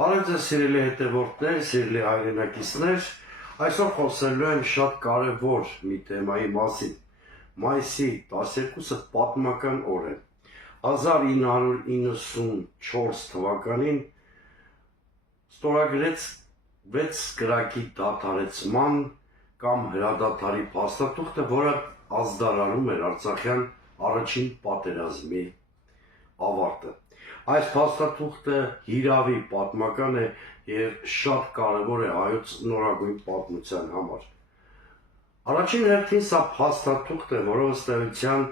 Բարև ձեզ սիրելի հետևորդներ, սիրելի հայրենակիցներ, այսօր խոսելու եմ շատ կարևոր մի թեմայի մասին։ Մայիսի 12-ը պատմական օր է։ 1994 թվականին ստորագրեց 6 կրակի դադարեցման կամ հրադադարի փաստաթուղթը, որը ազդարարում էր Արցախյան առաջին պատերազմի ավարտը։ Այս փաստաթուղթը հիրավի պատմական է եւ շատ կարեւոր է հայոց նորագույն պատմության համար։ Առաջին հերթին սա փաստաթուղթ է, որով ըստ էության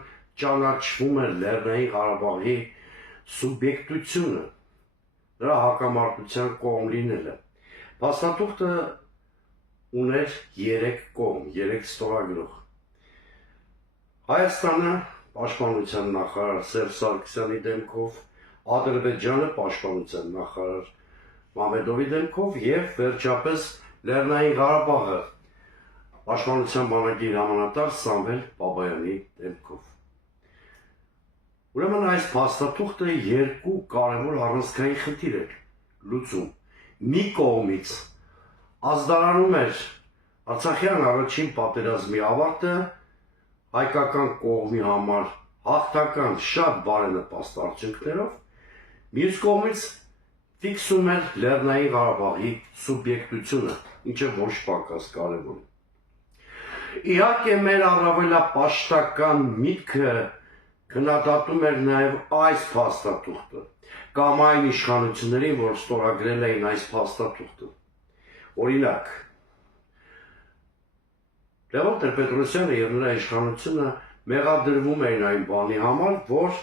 ճանաչվում է Լեռնային Ղարաբաղի սուբյեկտությունը, նրա հակամարտության կողմ լինելը։ Փաստաթուղթը ուներ 3 կողմ, 3 ստորագրող։ Հայաստանը պաշտպանության նախարար Սերժ Սարգսյանի դեմքով, Ադրբեջանը պաշտպանության նախարար Մամեդովի դեմքով եւ վերջապես Լեռնային Ղարաբաղը պաշտպանության բանակի հրամանատար Սամվել Բաբայանի դեմքով։ Ուրեմն այս փաստաթուղթը 2 կարևոր առանցքային խնդիր էր լուծում։ Մի կողմից ազդարարում էր Արցախյան առաջին պատերազմի ավարտը հայկական կողմի համար հաղթական շատ բարենպաստ արդյունքներով, մյուս կողմից ֆիքսում էր Լեռնային Ղարաբաղի սուբյեկտությունը, ինչը ոչ պակաս կարևոր է։ Իհարկե մեր առավելապաշտական միտքը քննադատում էր նաև այս փաստաթուղթը կամ այն իշխանություններին, որ ստորագրել էին այս փաստաթուղթը։ Օրինակ, Լևոն Տեր-Պետրոսյանը եւ նրա իշխանությունը մեղադրվում էին այն բանի համար, որ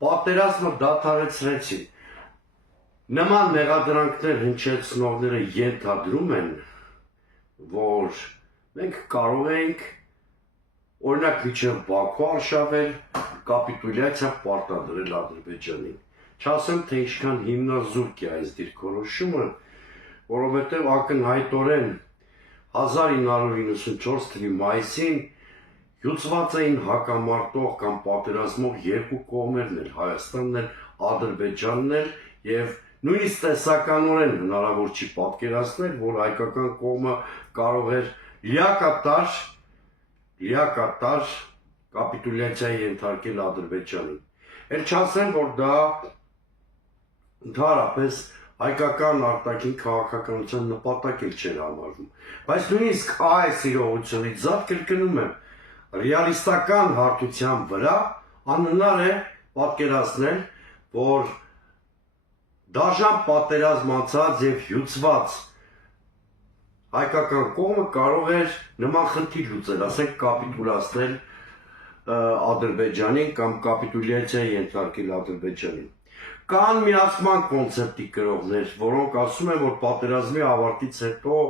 պատերազմը դադարեցրեցին։ Նման մեղադրանքներ հնչեցնողները ենթադրում են, որ մենք կարող ենք օրինակ միջև Բաքու արշավել, կապիտուլյացիա պարտադրել Ադրբեջանին։ Չասեմ, թե ինչքան հիմնազուրկ է այս դիրքորոշումը, որովհետև ակնհայտորեն 1994 թվականի մայիսին հյուծված էին հակամարտող կամ պատերազմող 2 կողմերն էլ, Հայաստանն էլ, Ադրբեջանն էլ, եւ նույնիսկ տեսականորեն հնարավոր չի պատկերացնել, որ հայկական կողմը կարող էր լիակատար կապիտուլյացիայի ենթարկել Ադրբեջանին։ Էլ չասեմ, որ դա ընդհանրապես հայկական արտաքին քաղաքականության նպատակ էլ չէր համարվում, բայց նույնիսկ այս իրողությունից զատ կրկնում եմ, ռեալիստական հարթության վրա անհնար է պատկերացնել, որ դաժան պատերազմ անցած եւ հյուծված հայկական կողմը կարող էր նման խնդիր լուծել, ասենք կապիտուլացնել Ադրբեջանին կամ կապիտուլյացիայի ենթարկել Ադրբեջանին։ Կան միացման կոնցեպտի կրողներ, որոնք ասում են, որ պատերազմի ավարտից հետո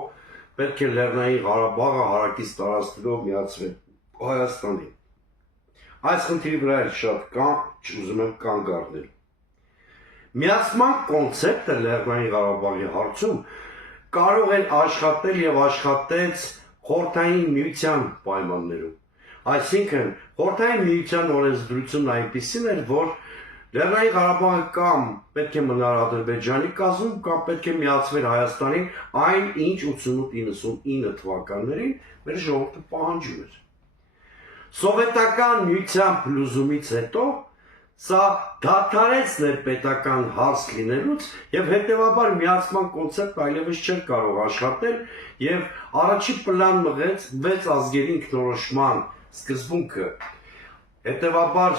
պետք է Լեռնային Ղարաբաղը հարակից տարածքներով միացվել Հայաստանին։ Այս խնդրի վրա էլ շատ ուզում եմ կանգ առնել։ Միացման կոնցեպտը Լեռնային Ղարաբաղի հարցում կարող է աշխատել եւ աշխատեց Խորհրդային Միության պայմաններում։ Այսինքն, Խորհրդային Միության օրենսդրությունն այնպիսին էր, որ Լեռնային Ղարաբաղը կամ պետք է մնար Ադրբեջանի կազմում, կամ պետք է միացվեր Հայաստանին, այն ինչ 88-99 թվականներին մեր ժողովուրդը պահանջում էր։ Սովետական միության փլուզումից հետո սա դադարեց ներպետական հարց լինելուց եւ հետեւաբար միացման կոնցեպտը այլևս չէր կարող աշխատել եւ առաջի պլան մղեց 6 ազգերի ինքնորոշման սկզբունքը։ Հետեւաբար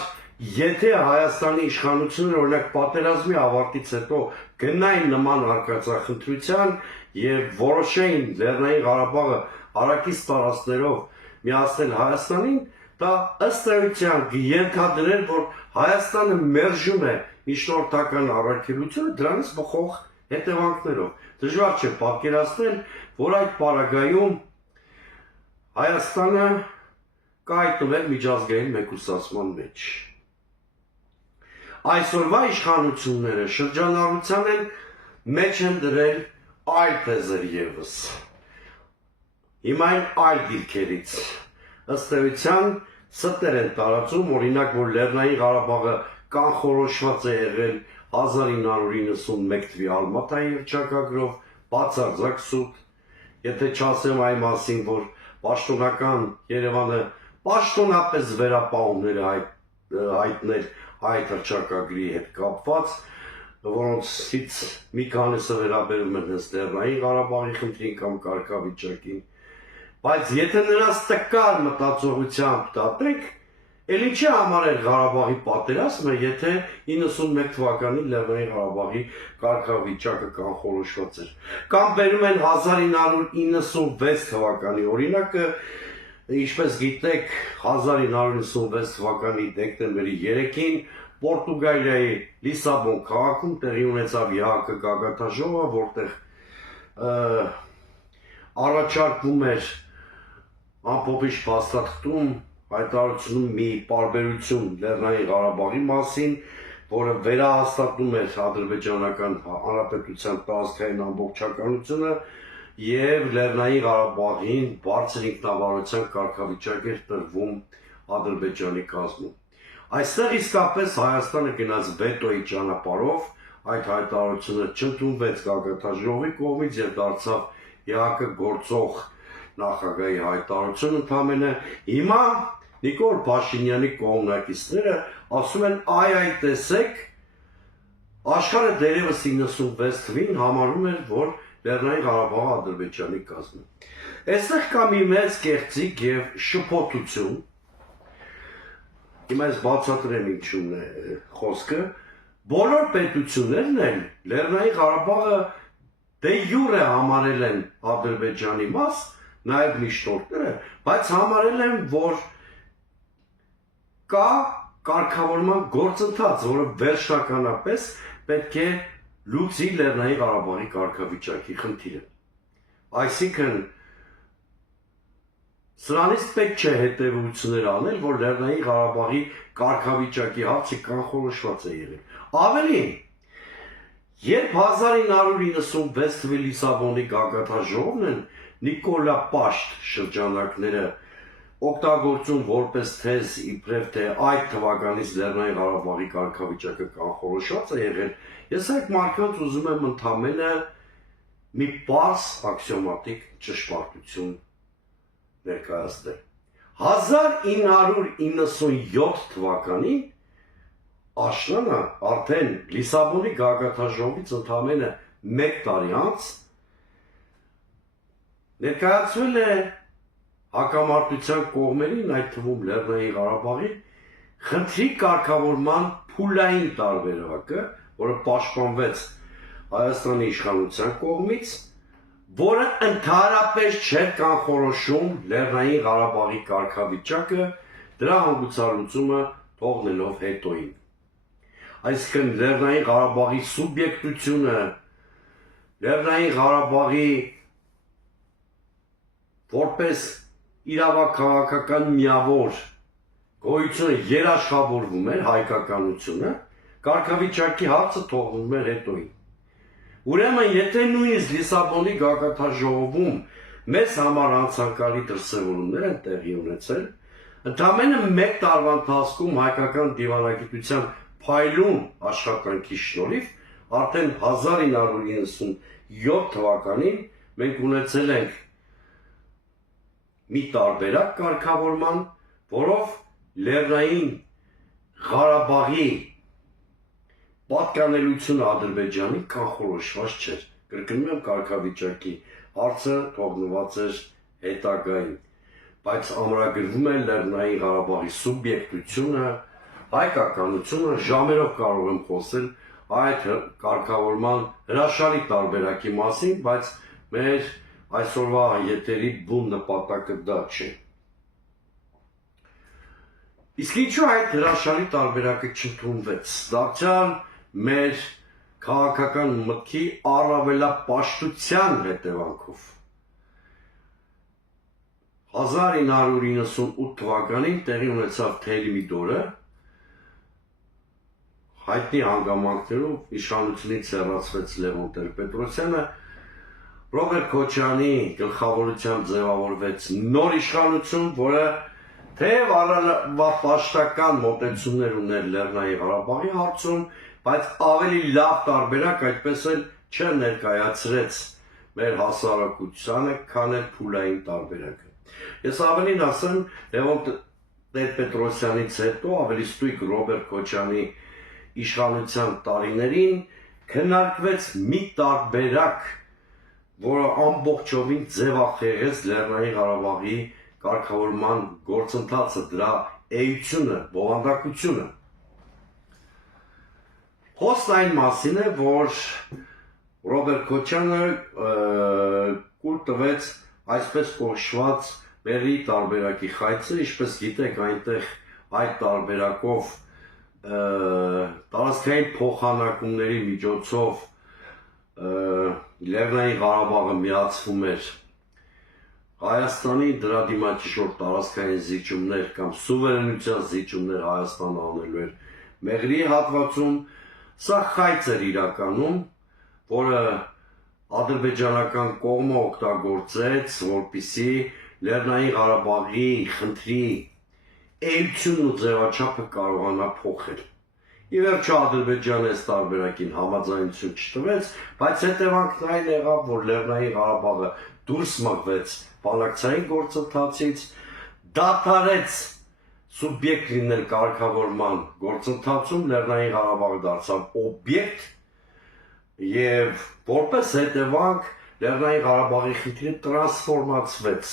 եթե Հայաստանի իշխանությունները օրինակ պատերազմի ավարտից հետո գնային նման արկածախնդրության եւ որոշեին Լեռնային Ղարաբաղը հարակից տարածքներով միացնել Հայաստանին, դա ըստ էության ենթադրեր, որ Հայաստանը մերժում է միջնորդական առաքելությունը դրանից բխող հետևանքներով։ Դժվար չէ պատկերացնել, որ այդ պարագայում Հայաստանը կհայտնվեր միջազգային մեկուսացման մեջ։ Այսօրվա իշխանությունները շրջանառության մեջ են դրել այլ թեզեր եւս։ Հիմա այն այլ դիրքերից ըստ էության ստեր են տարածում, օրինակ, որ Լեռնային Ղարաբաղը կանխորոշված է եղել 1991 թվի Ալմատայի հռչակագրով բացարձակ սուտ, եթե չասեմ այն մասին, որ պաշտոնական Երևանը պաշտոնապես վերապահումները հայտնել այդ հռչակագրի հետ կապված, որոնցից մի քանիսը վերաբերում են հենց Լեռնային Ղարաբաղի խնդրին կամ կարգավիճակին, բայց եթե նրանց տկար մտածողությամբ դատենք, էլ ինչի համար էր Ղարաբաղի պատերազմը, եթե 91 թվականին Լեռնային Ղարաբաղի կարգավիճակը կանխորոշված էր, կամ բերում են 1996 թվականի օրինակը, ինչպես գիտեք, 1996 թվականի դեկտեմբերի 3-ին Պորտուգալիայի Լիսաբոն քաղաքում տեղի ունեցավ ԵԱՀԿ գագաթնաժողովը, որտեղ առաջարկվում էր ամփոփիչ փաստաթղթում հայտարարությունում մի պարբերություն Լեռնային Ղարաբաղի մասին, որը վերահաստատում էր ադրբեջանական հանրապետության տարածքային ամբողջականությունը եւ Լեռնային Ղարաբաղին բարձր ինքնավարության կարգավիճակ էր տրվում Ադրբեջանի կազմում։ Այստեղ իսկապես Հայաստանը գնաց վետոյի ճանապարհով, այդ հայտարարությունը չընդունվեց գագաթնաժողովի կողմից եւ դարձավ ԵԱՀԿ գործող նախագահի հայտարարություն ընդամենը։ Հիմա Նիկոլ Փաշինյանի կողմնակիցները ասում են այ տեսեք, աշխարհը դերևս 96 թվին համարում էր, որ Լեռնային Ղարաբաղը Ադրբեջանի կազմում։ Այստեղ կա մի մեծ կեղծիք եւ շփոթություն։ Հիմա ես բացատրեմ ինչու՞ն է խոսքը։ Բոլոր պետություններն են Լեռնային Ղարաբաղը դե յուրե համարել են Ադրբեջանի մաս, նաեւ միշտորդները, բայց համարել են, որ կա կարգավորման գործընթաց, որը վերջնականապես պետք է լուծի Լեռնային Ղարաբաղի կարգավիճակի խնդիրը։ Այսինքն սրանից պետք չէ հետևություններ անել, որ Լեռնային Ղարաբաղի կարգավիճակի հարցը կանխորոշված է եղել։ Ավելին, երբ 1996 թվի Լիսաբոնի գագաթնաժողովն են Նիկոլա Պաշտ շրջանակները օգտագործում որպես թեզ իբրև թե այդ թվականից Լեռնային Ղարաբաղի կարգավիճակը կանխորոշված է եղել, ես այդ մարդկանց ուզում եմ ընդամենը մի պարզ աքսիոմատիկ ճշմարտություն ներկայացնել։ 1997 թվականին աշնանը արդեն Լիսաբոնի գագաթնաժողովից ընդամենը 1 տարի անց ներկայացվել է հակամարտության կողմերին, այդ թվում Լեռնային Ղարաբաղի, խնդրի կարգավորման փուլային տարբերակը, որը պաշտպանվեց Հայաստանի իշխանության կողմից, որը ընդհանրապես չէր կանխորոշում Լեռնային Ղարաբաղի կարգավիճակը, դրա հանգուցալուծումը թողնելով հետոին։ Այսինքն Լեռնային Ղարաբաղի սուբյեկտությունը, Լեռնային Ղարաբաղի որպես իրավաքաղաքական միավոր գոյությունը երաշխավորվում էր հայկականությունը, կարգավիճակի հարցը թողնում էր հետոին։ Ուրեմն, եթե նույնիսկ Լիսաբոնի գագաթնաժողովում մեզ համար անցանկալի դրսևորումներ են տեղի ունեցել, ընդամենը 1 տարվա ընթացքում հայկական դիվանագիտության փայլուն աշխատանքի շնորհիվ արդեն 1997 թվականին մենք ունեցել ենք մի տարբերակ կարգավորման, որով Լեռնային Ղարաբաղի պատկանելությունը Ադրբեջանի կանխորոշված չէր։ Կրկնում եմ, կարգավիճակի հարցը թողնված էր հետագային, բայց ամրագրվում է Լեռնային Ղարաբաղի սուբյեկտությունը, հայկականությունը, ժամերով կարող եմ խոսել այդ կարգավորման հրաշալի տարբերակի մասին, բայց մեր այսօրվա եթերի բուն նպատակը դա չէ։ Իսկ ինչու այդ հրաշալի տարբերակը չընդունվեց։ Դարձյալ մեր քաղաքական մտքի առավելապաշտության հետևանքով։ 1998 թվականին տեղի ունեցավ Թելիմիդորը, հայտնի հանգամանքներով իշխանությունից հեռացվեց Լևոն Տեր-Պետրոսյանը, Ռոբերտ Քոչարյանի գլխավորությամբ ձևավորվեց նոր իշխանություն, որը թեև առավելապաշտական մոտեցումներ ուներ Լեռնային Ղարաբաղի հարցում, բայց ավելի լավ տարբերակ այդպես էլ չներկայացրեց մեր հասարակությանը, քան էլ փուլային տարբերակը։ Ես ավելին ասեմ, Լևոն Տեր-Պետրոսյանից հետո ավելի ստույգ Ռոբերտ Քոչարյանի իշխանության տարիներին քննարկվեց մի տարբերակ, որը ամբողջովին ձևախեղեց Լեռնային Ղարաբաղի կարգավորման գործընթացը, դրա էությունը, բովանդակությունը։ Խոսքն այն մասին է, որ Ռոբերտ Քոչարյանը կուլ տվեց այսպես կոչված մերի տարբերակի խայծը, ինչպես գիտեք, այնտեղ այդ տարբերակով տարածքային փոխանակումների միջոցով Լեռնային Ղարաբաղը միացվում էր Հայաստանի, դրա դիմաճիշոր տարածքային զիջումներ կամ սուվերենության զիջումներ Հայաստանը անելու էր Մեղրի հատվածում, սա խայծ էր իրականում, որը ադրբեջանական կողմը օգտագործեց, որպեսզի Լեռնային Ղարաբաղի խնդրի էությունն ու ձևաչափը կարողանա փոխել։ Ի վերջո Ադրբեջանը այս տարբերակին համաձայնություն չտվեց, բայց հետևանքն այն եղավ, որ Լեռնային Ղարաբաղը դուրս մղվեց բանակցային գործընթացից, դադարեց սուբյեկտ լինել կարգավորման գործընթացում, Լեռնային Ղարաբաղը դարձավ օբյեկտ եւ որպես հետևանք Լեռնային Ղարաբաղի խնդիրը տրանսֆորմացվեց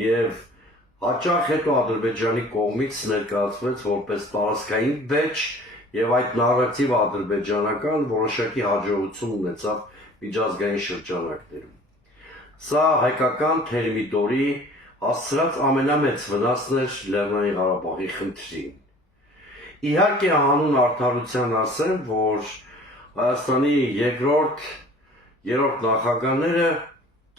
եւ հաճախ հետո Ադրբեջանի կողմից ներկայացվեց որպես տարածքային վեճ եւ այդ նարատիվը ադրբեջանական որոշակի հաջողություն ունեցավ միջազգային շրջանակներում։ Սա հայկական թերմիդորի հասցրած ամենամեծ վնասն էր Լեռնային Ղարաբաղի խնդրին։ Իհարկե հանուն արդարության ասեմ, որ Հայաստանի երրորդ նախագահները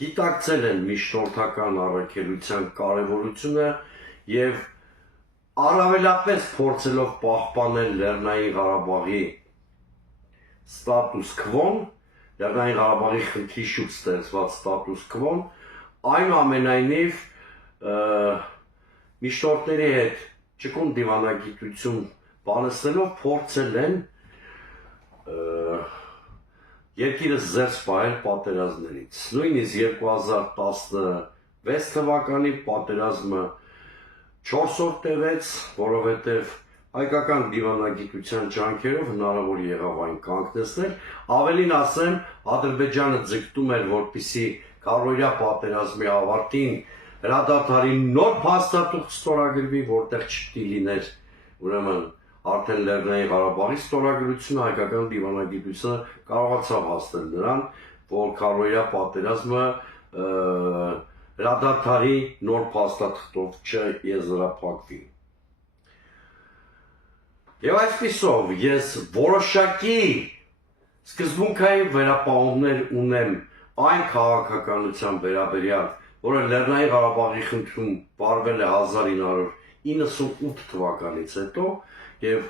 գիտակցել են միջնորդական առաքելության կարևորությունը եւ առավելապես փորձելով պահպանել Լեռնային Ղարաբաղի ստատուս քվոն, Լեռնային Ղարաբաղի խնդրի շուրջ ստեղծված ստատուս քվոն, այնուամենայնիվ միջնորդների հետ ճկուն դիվանագիտություն բանեցնելով փորձել են երկիրը զերծ պահել պատերազմներից։ Նույնիսկ 2016 թվականի պատերազմը 4 օր տևեց, որովհետև հայկական դիվանագիտության ջանքերով հնարավոր եղավ այն կանգնեցնել։ Ավելին ասեմ, Ադրբեջանը ձգտում էր, որպեսզի քառօրյա պատերազմի ավարտին հրադադարի նոր փաստաթուղթ ստորագրվի, որտեղ չպիտի լիներ ուրեմն արդեն Լեռնային Ղարաբաղի ստորագրությունը, հայկական դիվանագիտությունը կարողացավ հասնել նրան, որ քառօրյա պատերազմը հրադադարի նոր փաստաթղթով չեզրափակվի։ Եվ այսպիսով ես որոշակի սկզբունքային վերապահումներ ունեմ այն քաղաքականության վերաբերյալ, որը Լեռնային Ղարաբաղի խնդրում վարվել է 1998 թվականից հետո եւ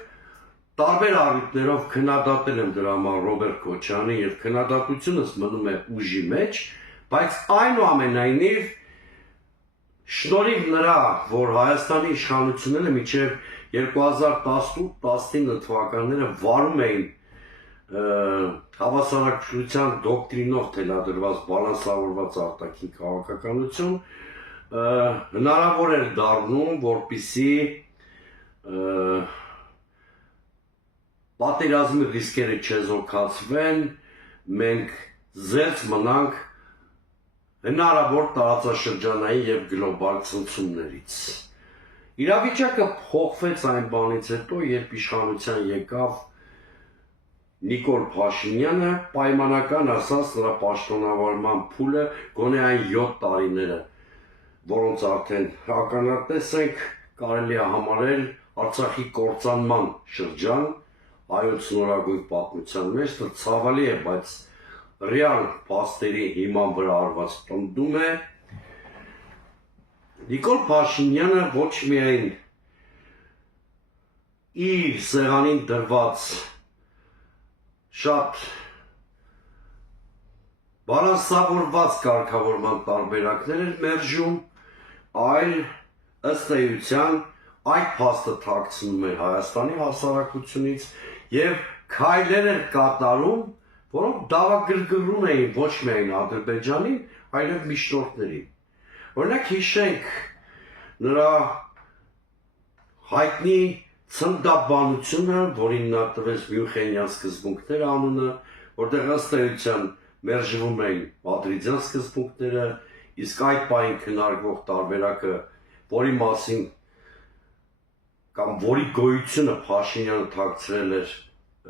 տարբեր առիթներով քննադատել եմ դրա համար Ռոբերտ Քոչարյանի եւ քննադատությունս մնում է ուժի մեջ, բայց այնուամենայնիվ շնորհիվ նրա, որ Հայաստանի իշխանությունները մինչև 2018-19 թվականները վարում էին հավասարակշռության դոկտրինով թելադրված բալանսավորված արտաքին քաղաքականություն, հնարավոր էր դառնում, որպեսզի պատերազմի ռիսկերը չեզոքացվեն, մենք զերծ մնանք հնարավոր տարածաշրջանային եւ գլոբալ ցնցումներից։ Իրավիճակը փոխվեց այն բանից հետո, երբ իշխանության եկավ Նիկոլ Փաշինյանը, պայմանական ասած նրա պաշտոնավարման փուլը գոնե այն 7 տարիները, որոնց արդեն ականատես ենք, կարելի է համարել Արցախի կործանման շրջան, հայոց նորագույն պատմության մեջ, ցավալի է, բայց ռեալ փաստերի հիման վրա արված պնդում է, Նիկոլ Փաշինյանը ոչ միայն իր սեղանին դրված շատ բալանսավորված կարգավորման տարբերակներ էր մերժում, այլ ըստ էության այդ փաստը թաքցնում էր Հայաստանի հասարակությունից եւ քայլեր էր կատարում, որոնք դավագրգռում էին ոչ միայն Ադրբեջանին, այլև միջնորդներին։ Օրինակ հիշենք նրա հայտնի ցնդաբանությունը, որին նա տվեց Մյունխենյան սկզբունքները անունը, որտեղ ըստ էության մերժվում էին մադրիդյան սկզբունքները, իսկ այդ պահին քննարկվող տարբերակը, որի մասին կամ որի գոյությունը Փաշինյանը թաքցրել էր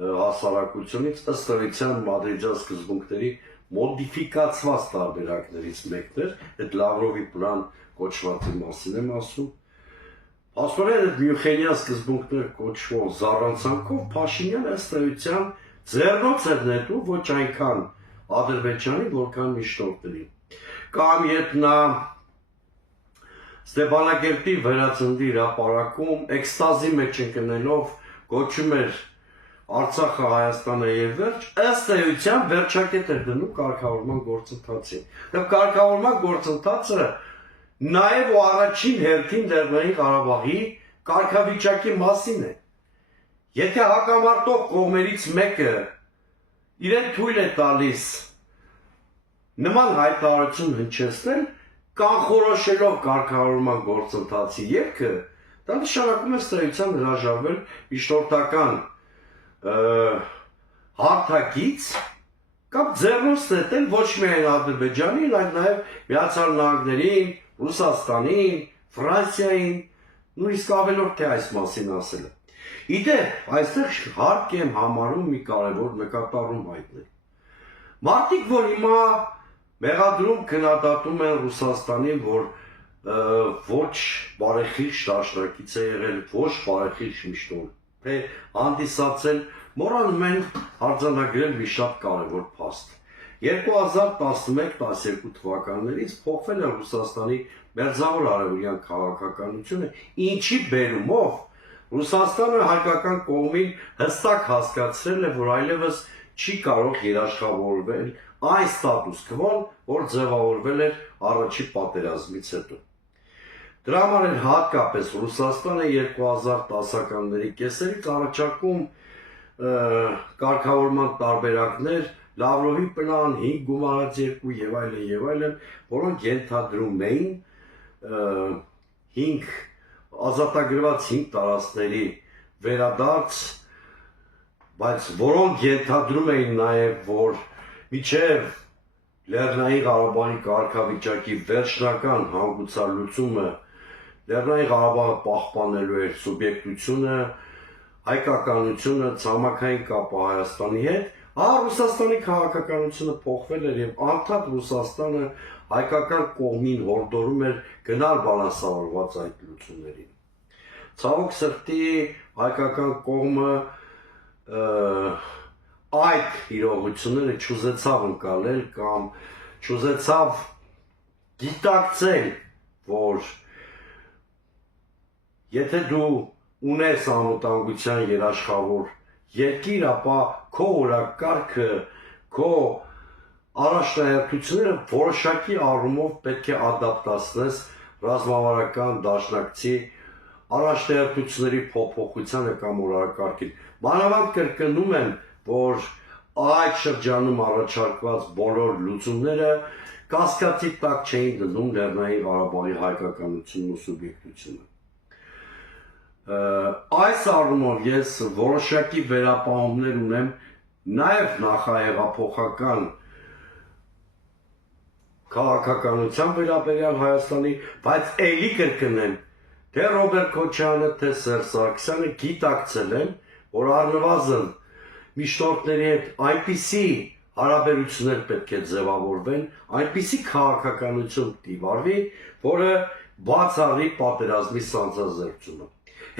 հասարակությունից, ըստ էության մադրիդյան սկզբունքների մոդիֆիկացված տարբերակներից մեկն էր, այդ Լավրովի պլան կոչվածի մասին եմ ասում։ Աստորեն այդ Մյունխենյան սկզբունքներ կոչվող զառանցանքով Փաշինյանը ըստ էության ձեռնոց էր նետում ոչ այնքան Ադրբեջանի, որքան միջնորդներին։ Կամ երբ նա Ստեփանակերտի վերածնդի հրապարակում էքստազի մեջ ընկնելով գոչում էր Արցախը, Հայաստանը եւ վերջ, ըստ էության վերջակետ էր դնում կարգավորման գործընթացին։ Եվ կարգավորման գործընթացը նաեւ ու առաջին հերթին Լեռնային Ղարաբաղի կարգավիճակի մասին է։ Եթե հակամարտող կողմերից մեկը իրեն թույլ է տալիս նման հայտարարություն հնչեցնել, կանխորոշելով կարգավորման գործընթացի ելքը, դա նշանակում է ըստ էության հրաժարվել միջնորդական հարթակից կամ ձեռնոց նետել ոչ միայն Ադրբեջանին, այլ նաև Միացյալ Նահանգներին, Ռուսաստանին, Ֆրանսիային, նույնիսկ ավելորդ թե այս մասին ասելը։ Իդեպ, այստեղ հարկ եմ համարում մի կարևոր նկատառում հայտնել։ Մարդիկ, որ հիմա մեղադրում քննադատում են Ռուսաստանին, որ ոչ բարեխիղճ դաշնակից է եղել, ոչ բարեխիղճ միջնորդ է հանդիսացել, մոռանում են արձանագրել մի շատ կարևոր փաստ։ 2011-12 թվականներից փոխվել է Ռուսաստանի մերձավոր արևելյան քաղաքականությունը, ինչի բերումով Ռուսաստանը հայկական կողմին հստակ հասկացրել է, որ այլևս չի կարող երաշխավորվել այն ստատուս քվոն, որ ձևավորվել էր առաջի պատերազմից հետո։ Դրա համար էլ հատկապես Ռուսաստանը 2010-ականների կեսերից առաջարկում կարգավորման տարբերակներ, Լավրովի պլան, 5 գումարած 2 եւ այլն, որոնք ենթադրում էին 5 ազատագրված 5 տարածքների վերադարձ, բայց որոնք ենթադրում էին նաև, որ մինչև Լեռնային Ղարաբաղի կարգավիճակի վերջնական հանգուցալուծումը Լեռնային Ղարաբաղը պահպանելու էր սուբյեկտությունը, հայկականությունը, ցամաքային կապը Հայաստանի հետ, Ռուսաստանի քաղաքականությունը փոխվել էր եւ անդադ Ռուսաստանը հայկական կողմին հորդորում էր գնալ բալանսավորված այդ լուծումներին։ Ցավոք սրտի հայկական կողմը այդ իրողությունները չուզեցավ ընկալել կամ չուզեցավ գիտակցել, որ եթե դու ունես անվտանգության երաշխավոր երկիր, ապա քո օրակարգը, քո առաջնահերթությունները որոշակի առումով պետք է ադապտացնես ռազմավարական դաշնակցի առաջնահերթությունների փոփոխությանը կամ օրակարգին։ Մանավանդ կրկնում եմ, որ այդ շրջանում առաջարկված բոլոր լուծումները կասկածի տակ չէին դնում Լեռնային Ղարաբաղի հայկականությունն ու սուբյեկտությունը։ Այս առումով ես որոշակի վերապահումներ ունեմ նաև նախահեղափոխական քաղաքականության վերաբերյալ Հայաստանի, բայց էլի կրկնեմ, թե Ռոբերտ Քոչարյանը, թե Սերժ Սարգսյանը գիտակցել են, որ առնվազն միջնորդների հետ այնպիսի հարաբերություններ պետք է ձևավորվեն, այնպիսի քաղաքականություն տիվարվի, որը բացառի պատերազմի սանձազերծումը։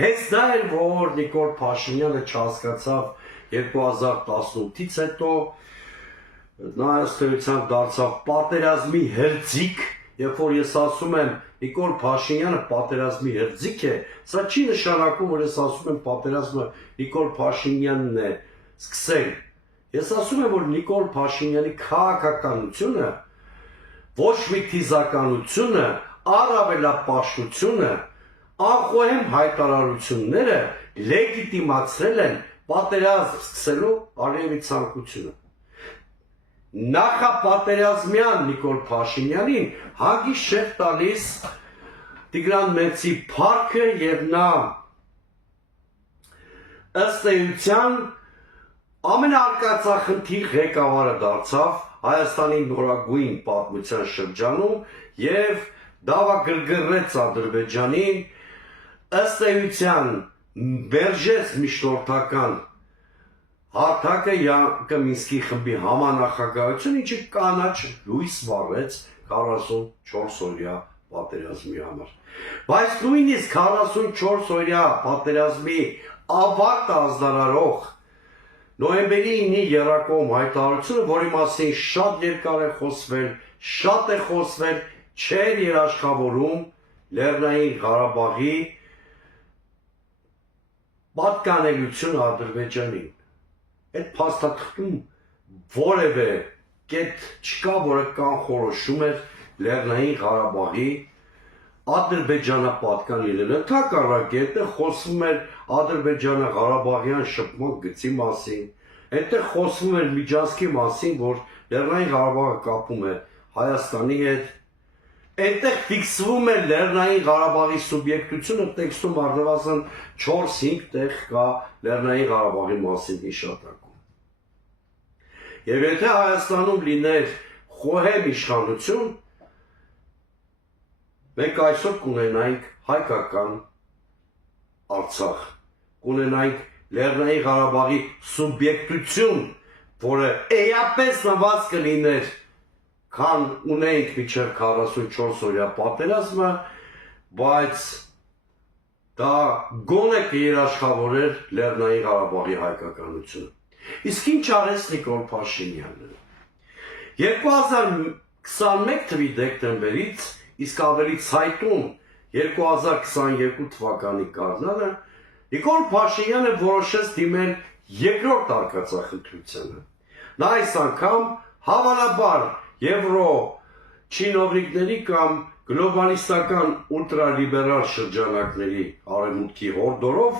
Հենց դա էր, որ Նիկոլ Փաշինյանը չհասկացավ 2018-ից հետո, նա ըստ էության դարձավ պատերազմի հերձիկ, երբ որ ես ասում եմ Նիկոլ Փաշինյանը պատերազմի հերձիկ է, սա չի նշանակում, որ ես ասում եմ պատերազմը Նիկոլ Փաշինյանն է սկսել։ Ես ասում եմ, որ Նիկոլ Փաշինյանի քաղաքականությունը, ոչ մի թիզականությունը, առավելապաշտությունը, անխոհեմ հայտարարությունները լեգիտիմացրել են պատերազմ սկսելու Ալիևի ցանկությունը։ Նախապատերազմյան Նիկոլ Փաշինյանին հագիստ չէր տալիս Տիգրան Մեծի փառքը եւ նա ըստ էության ամենաարկածախնդիր ղեկավարը դարձավ Հայաստանի նորագույն պատմության շրջանում եւ դավագրգռեց Ադրբեջանին ըստ էության մերժեց միջնորդական հարթակը Յանկը Մինսկի խմբի համանախագահություն, ինչը կանաչ լույս վառեց 44 օրյա պատերազմի համար։ Բայց նույնիսկ 44 օրյա պատերազմի ավարտը ազդարարող նոյեմբերի 9-ի եռակողմ հայտարարությունը, որի մասին շատ երկար է խոսվել, շատ է խոսվել, չէր երաշխավորում Լեռնային Ղարաբաղի պատկանելությունը Ադրբեջանին։ Այդ փաստաթղթում որևէ կետ չկա, որը կանխորոշում էր Լեռնային Ղարաբաղի ադրբեջանապատկան լինելը։ Ընդհակառակը այդտեղ խոսվում էր ադրբեջանա-ղարաբաղյան շփման գծի մասին, այդտեղ խոսվում էր Միջանցքի մասին, որ Լեռնային Ղարաբաղը կապում է Հայաստանի հետ, այդտեղ ֆիքսվում է Լեռնային Ղարաբաղի սուբյեկտությունը, տեքստում առնվազն 4-5 տեղ կա Լեռնային Ղարաբաղի մասին հիշատակում։ Եվ եթե Հայաստանում լիներ խոհեմ իշխանություն, մենք այսօր կունենայինք հայկական Արցախ, կունենայինք Լեռնային Ղարաբաղի սուբյեկտություն, որը էապես նված կլիներ, քան ունեինք մինչև 44 օրյա պատերազմը, բայց դա գոնե կերաշխավորեր Լեռնային Ղարաբաղի հայկականությունը։ Իսկ ինչ արեց Նիկոլ Փաշինյանը։ 2021 թվականի դեկտեմբերից, իսկ ավելի ցայտուն 2022 թվականի գարնանը, Նիկոլ Փաշինյանը որոշեց դիմել երկրորդ արկածախնդրությանը։ Նա այս անգամ հավանաբար Եվրո չինովնիկների կամ գլոբալիստական ուլտրալիբերալ շրջանակների արևմուտքի հորդորով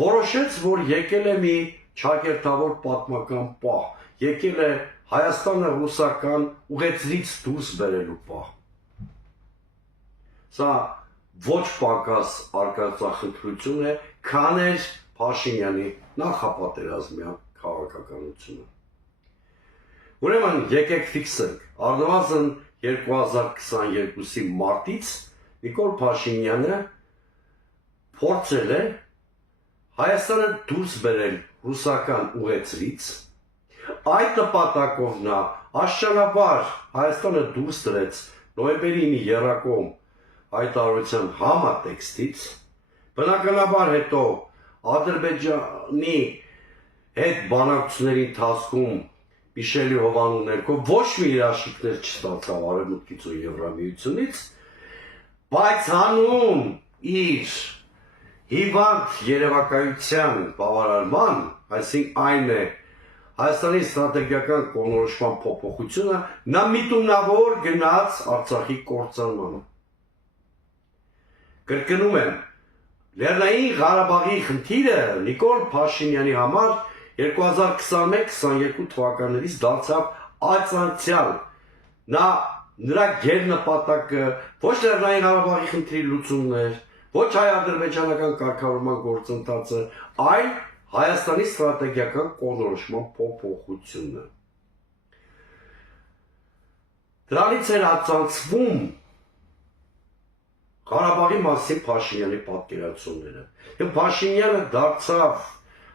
որոշեց, որ եկել է մի ճակերտավոր պատմական պահ, եկել է Հայաստանը ռուսական ուղեցրից դուրս բերելու պահ։ Սա ոչ պակաս արկածախնդրություն է, քան էր Փաշինյանի նախապատերազմյան քաղաքականությունը։ Ուրեմն եկեք ֆիքսենք, առնվազն 2022-ի մարտից Նիկոլ Փաշինյանը փորձել է Հայաստանը դուրս բերել ռուսական ուղեցրից, այդ նպատակով նա աշճանաբար Հայաստանը դուրս դրեց նոյեմբերի 9-ի եռակողմ հայտարարության համատեքստից, բնականաբար հետո Ադրբեջանի հետ բանակցությունների ընթացքում Միշելի Հովանու ներքո ոչ մի երաշխիքներ չստացավ Արևմուտքից ու Եվրամիությունից, բայց հանուն իր հիվանդ երևակայության բավարարման, այսինքն այն է Հայաստանի ստրատեգիական կողմնորոշման փոփոխությունը, նա միտումնավոր գնաց Արցախի կործանմանը։ Կրկնում եմ, Լեռնային Ղարաբաղի խնդիրը Նիկոլ Փաշինյանի համար 2021-22 թվականներից դարձավ ածանցյալ։ Նրա գերնպատակը ոչ Լեռնային Ղարաբաղի խնդրի լուծումն էր, ոչ հայ-ադրբեջանական կարգավորման գործընթացը, այլ Հայաստանի ստրատեգիական կողմնորոշման փոփոխությունը։ Դրանից էր ածանցվում Ղարաբաղի մասին Փաշինյանի պատկերացումները։ Եվ Փաշինյանը դարձավ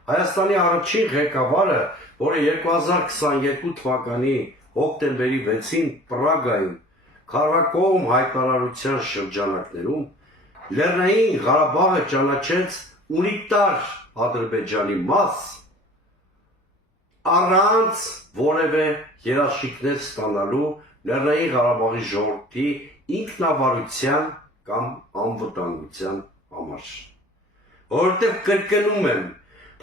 Հայաստանի առաջին ղեկավարը, որը 2022 թվականի հոկտեմբերի 6-ին Պրագայում քարակողմ հայտարարության շրջանակներում Լեռնային Ղարաբաղը ճանաչեց ունիտար Ադրբեջանի մաս առանց որևէ երաշխիքներ ստանալու Լեռնային Ղարաբաղի ժողովրդի ինքնավարության կամ անվտանգության համար։ Որովհետև կրկնում եմ,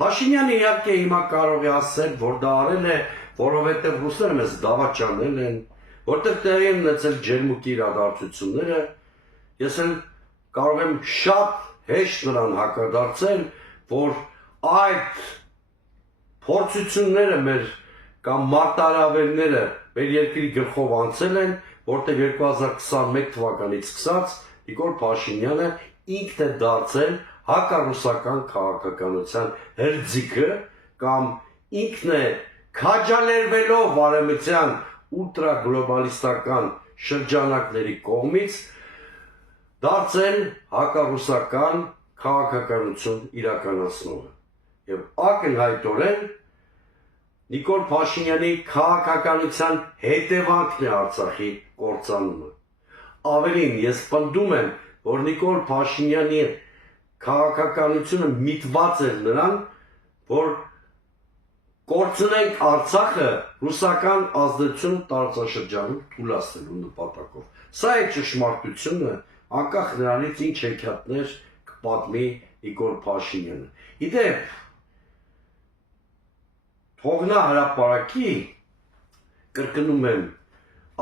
Փաշինյանը իհարկե հիմա կարող է ասել, որ դա արել է, որովհետև ռուսները մեզ դավաճանել են, որտեղ տեղի են ունեցել ջերմուկի իրադարձությունները, ես էլ կարող եմ շատ հեշտ նրան հակադարձել, որ այդ փորձությունները մեր կամ մարտահրավերները մեր երկրի գլխով անցել են, որտեղ 2021 թվականից սկսած Նիկոլ Փաշինյանը ինքն է դարձել հակառուսական քաղաքականության հրձիգը կամ ինքն է քաջալերվելով արևմտյան ուլտրագլոբալիստական շրջանակների կողմից դարձել հակառուսական քաղաքականություն իրականացնողը եւ ակնհայտորեն Նիկոլ Փաշինյանի քաղաքականության հետևանքն է Արցախի կործանումը։ Ավելին, ես պնդում եմ, որ Նիկոլ Փաշինյանի քաղաքականությունը միտված էր նրան, որ կորցնենք Արցախը ռուսական ազդեցություն տարածաշրջանում թույլատնելու նպատակով։ Սա է ճշմարտությունը, անկախ նրանից ինչ հեքիաթներ կպատմի Նիկոլ Փաշինյանը։ Իդեպ, Թողնա հրապարակի, կրկնում եմ,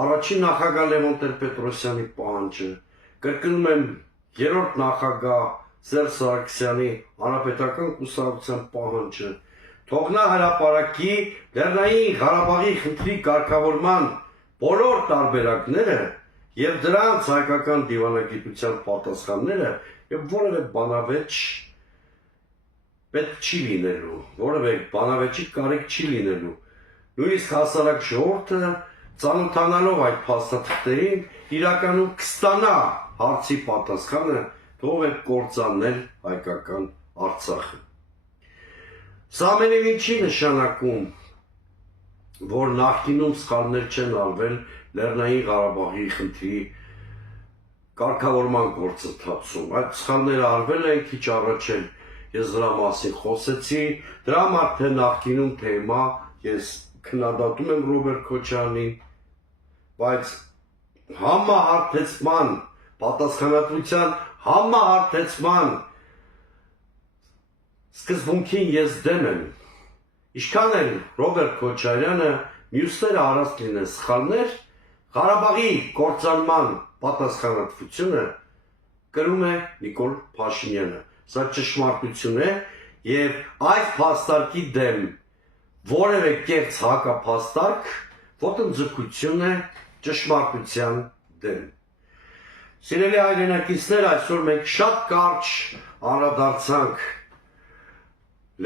առաջին նախագահ Լևոն Տեր-Պետրոսյանի պահանջը, կրկնում եմ երրորդ նախագահ Սերժ Սարգսյանի հանրապետական կուսակցության պահանջը, թողնա հրապարակի Լեռնային Ղարաբաղի խնդրի կարգավորման բոլոր տարբերակները եւ դրանց հայկական դիվանագիտության պատասխանները եւ որևէ բանավեճ պետք չի լինելու, որևէ բանավեճի կարիք չի լինելու։ Նույնիսկ հասարակ ժողովուրդը ծանոթանալով այդ փաստաթղթերին իրականում կստանա հարցի պատասխանը, թող է կործանել հայկական Արցախը։ Սա ամենևին չի նշանակում, որ նախկինում սխալներ չեն արվել Լեռնային Ղարաբաղի խնդրի կարգավորման գործընթացում։ Այդ սխալները արվել են քիչ առաջ էլ ես դրա մասին խոսեցի, դրա արդեն նախկինում թեմա, ես քննադատում եմ Ռոբերտ Քոչարյանին, բայց համահարթեցման, պատասխանատվության համահարթեցման սկզբունքին ես դեմ եմ։ Ինչքան էլ Ռոբերտ Քոչարյանը մյուսները արած լինեն սխալներ, Ղարաբաղի կործանման պատասխանատվությունը կրում է Նիկոլ Փաշինյանը։ Սա ճշմարտություն է եւ այդ փաստարկի դեմ որևէ կեղծ հակափաստարկ ոտնձգություն է ճշմարտության դեմ։ Սիրելի հայրենակիցներ, այսօր մենք շատ կարճ անդրադարձանք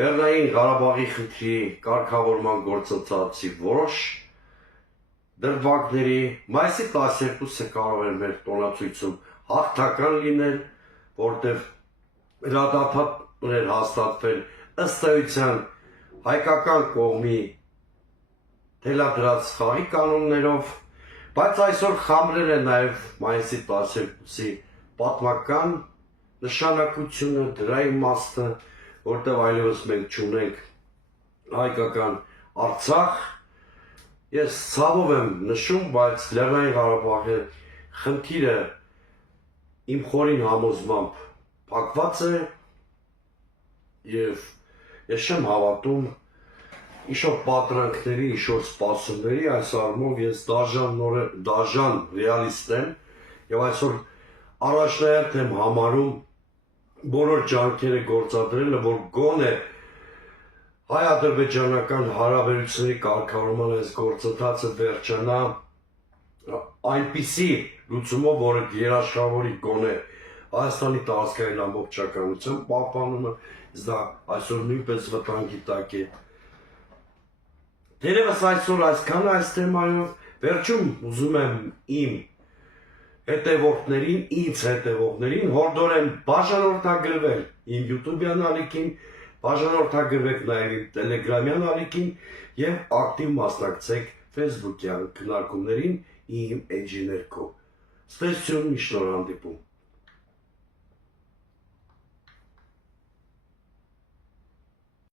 Լեռնային Ղարաբաղի խնդրի կարգավորման գործընթացի որոշ դրվագների, մայիսի 12-ը կարող էր մեր տոնացույցում հաղթական լինել, որտեղ հրադադար հաստատվել ըստ էության հայկական կողմի թելադրած խաղի կանոններով, բայց այսօր խամրել է նաև մայիսի 12-ի պատմական նշանակությունը, դրա իմաստը, որտեղ այլևս մենք չունենք հայկական Արցախ։ Ես ցավով եմ նշում, բայց Լեռնային Ղարաբաղի խնդիրը իմ խորին համոզմամբ փակված է եւ ես չեմ հավատում ինչ-որ պատրանքների, ինչ-որ սպասումների, այս առումով ես դաժան ռեալիստ եմ եւ այսօր առաջնահերթ եմ համարում բոլոր ջանքերը գործադրելը, որ գոնե հայ-ադրբեջանական հարաբերությունների կարգավորման այս գործընթացը վերջանա այնպիսի լուծումով, որը երաշխավորի գոնե Հայաստանի տարածքային ամբողջականության պահպանումը, դա այսօր նույնպես վտանգի տակ է։ Դերևս այսօր այսքան այս թեմայով, վերջում ուզում եմ իմ հետևորդներին, ինձ հետևողներին հորդորեմ բաժանորդագրվել իմ YouTube-յան ալիքին, բաժանորդագրվեք նաև իմ Telegram-յան ալիքին եւ ակտիվ մասնակցեք Facebook-յան քննարկումներին իմ էջի ներքո։ Ստեսություն, մի շնորհանդիպում։